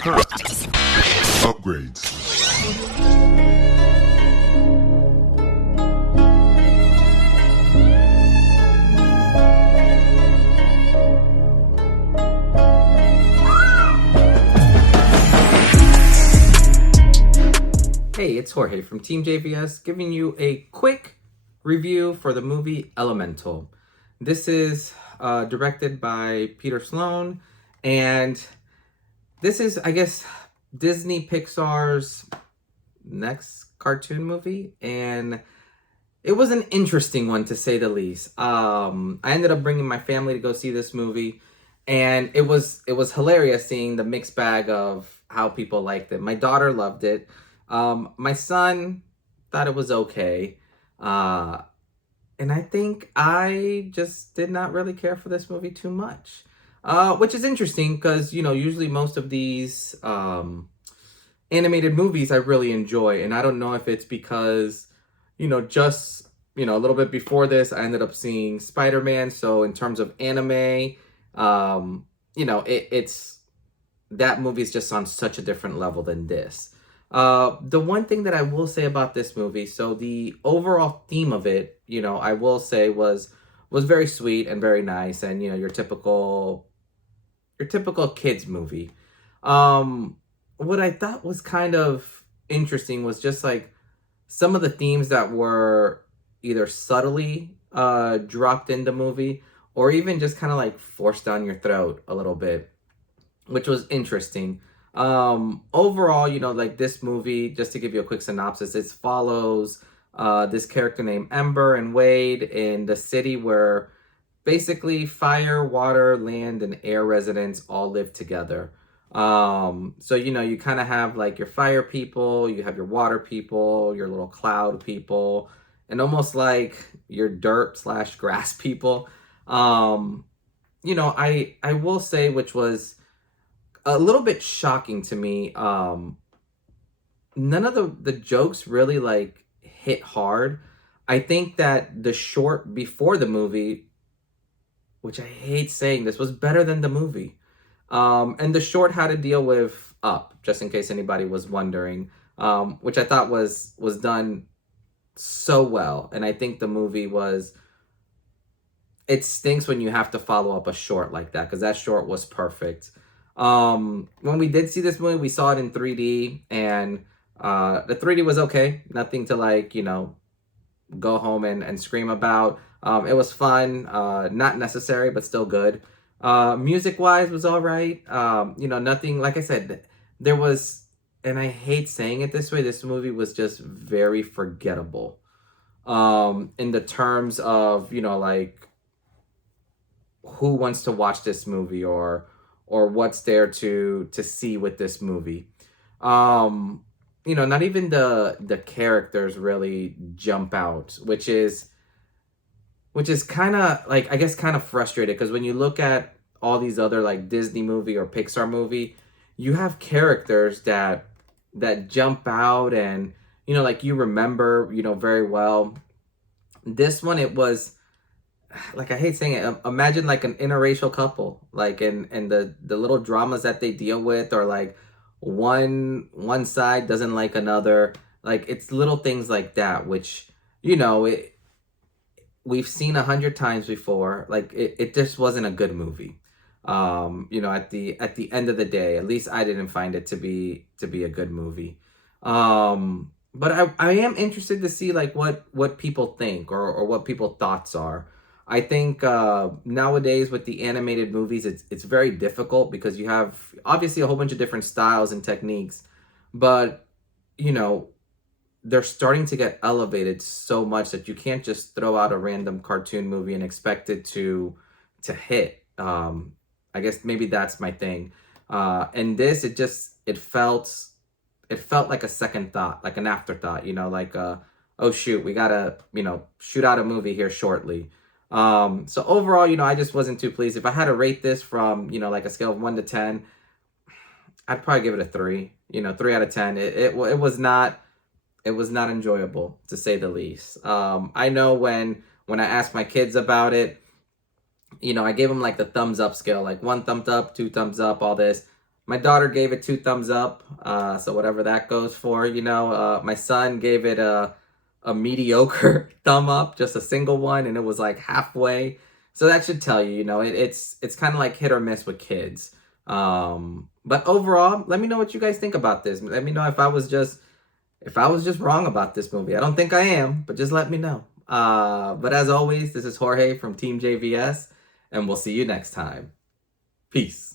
Upgrades. Hey, it's Jorge from TeamJVS giving you a quick review for the movie Elemental. This is directed by Peter Sloan, and this is, I guess, Disney Pixar's next cartoon movie, and it was an interesting one to say the least. I ended up bringing my family to go see this movie, and it was hilarious seeing the mixed bag of how people liked it. My daughter loved it. My son thought it was okay. And I think I just did not really care for this movie too much. Which is interesting because, usually most of these animated movies I really enjoy. And I don't know if it's because, just, a little bit before this, I ended up seeing Spider-Man. So in terms of anime, it's that movie is just on such a different level than this. The one thing that I will say about this movie, so the overall theme of it, I will say was very sweet and very nice, and your typical kids movie. What I thought was kind of interesting was just like some of the themes that were either subtly dropped in the movie or even just kind of like forced down your throat a little bit, which was interesting. Overall, like this movie, just to give you a quick synopsis, it follows this character named Ember and Wade in the city where basically fire, water, land, and air residents all live together. So, you kind of have like your fire people, you have your water people, your little cloud people, and almost like your dirt / grass people. I will say, which was a little bit shocking to me, none of the jokes really like hit hard. I think that the short before the movie, which I hate saying this, was better than the movie. And the short had to deal with Up, just in case anybody was wondering, which I thought was done so well. And I think the movie it stinks when you have to follow up a short like that, because that short was perfect. When we did see this movie, we saw it in 3D, and the 3D was okay. Nothing to like, go home and scream about. It was fun, not necessary, but still good. Music-wise was all right. Nothing, like I said, there was, and I hate saying it this way, this movie was just very forgettable. In the terms of, like, who wants to watch this movie or what's there to see with this movie. Not even the characters really jump out, which is kind of like, I guess, kind of frustrated, because when you look at all these other like Disney movie or Pixar movie, you have characters that jump out and, like you remember, very well. This one, it was, like, I hate saying it, imagine like an interracial couple, like in the little dramas that they deal with, or like one side doesn't like another. Like, it's little things like that, which, we've seen 100 times before. Like, it just wasn't a good movie. At the end of the day, at least I didn't find it to be a good movie. But I am interested to see like what people think or what people's thoughts are. I think nowadays with the animated movies, it's very difficult because you have obviously a whole bunch of different styles and techniques, but they're starting to get elevated so much that you can't just throw out a random cartoon movie and expect it to hit. I guess maybe that's my thing. And this, it felt like a second thought, like an afterthought, like oh shoot, we gotta shoot out a movie here shortly. So overall, I just wasn't too pleased. If I had to rate this from, like a scale of 1 to 10, I'd probably give it a 3, 3 out of 10. It was not enjoyable, to say the least. I know when I asked my kids about it, I gave them like the thumbs up scale, like 1 thumbs up, 2 thumbs up, all this. My daughter gave it 2 thumbs up, so whatever that goes for, my son gave it a mediocre thumb up, just a single one, and it was like halfway. So that should tell you, it's kind of like hit or miss with kids. But overall, let me know what you guys think about this. Let me know if I was just wrong about this movie. I don't think I am, but just let me know. But as always, this is Jorge from Team JVS, and we'll see you next time. Peace.